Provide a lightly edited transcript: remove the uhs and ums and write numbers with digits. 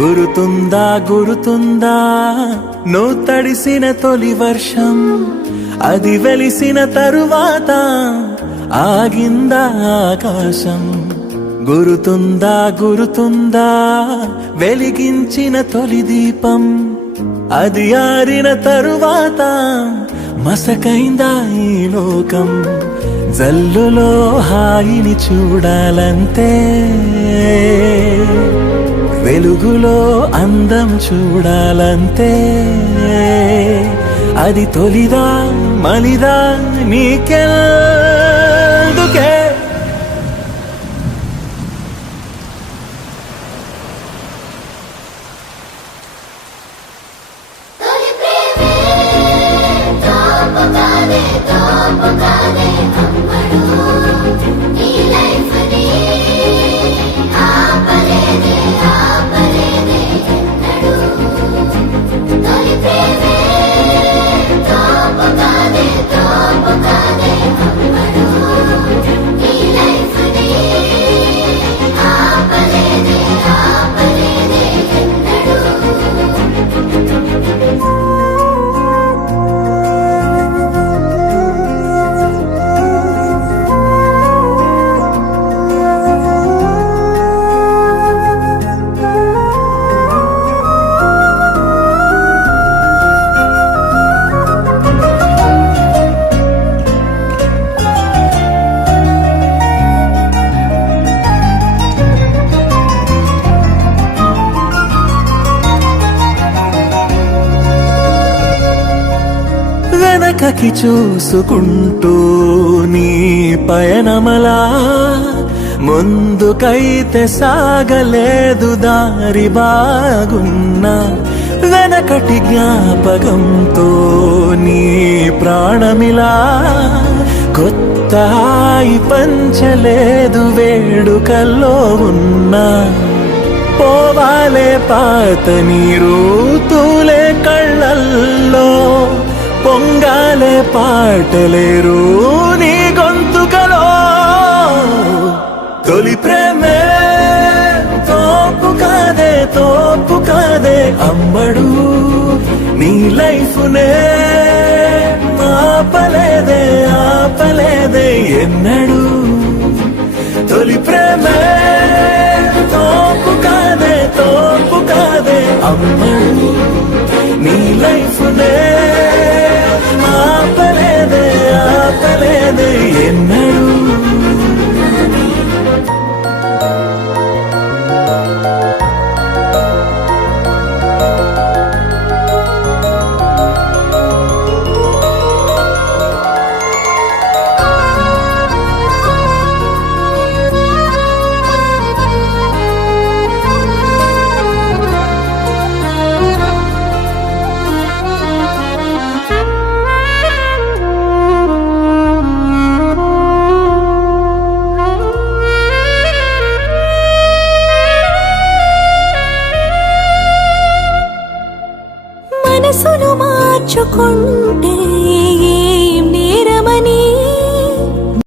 గురుతుందా గురుతుందా నువ్వు తడిసిన తొలి వర్షం, అది వెలిసిన తరువాత ఆగిందా ఆకాశం. గురుతుందా గురుతుందా వెలిగించిన తొలి దీపం, అది ఆరిన తరువాత మసకైందా ఈ లోకం. జల్లులో హాయిని చూడాలంతే, వెలుగులో అందం చూడాలంతే. అది తొలిదా మలిదా నీకెందుకే? వెనకకి చూసుకుంటూ నీ పయనమలా, ముందుకైతే సాగలేదు దారి బాగున్నా. వెనకటి జ్ఞాపకంతో నీ ప్రాణమిలా, కొత్త హాయి పంచలేదు వేడుకల్లో ఉన్నా. పోవాలే పాత నీరు తూలే కళ్ళల్లో, పొంగాలే పాటలేరు నీ గొంతుకలో. తొలి ప్రేమే తోపు కాదే అమ్మడు, నీ లైఫ్నే ఆపలేదే ఎన్నడు. తొలి ప్రేమే తోపు కాదే అమ్మడు, నీ లైఫ్నే ఆపలేదే ఎన్నడు. మనసును మార్చుకుంటే ఏం నేరమని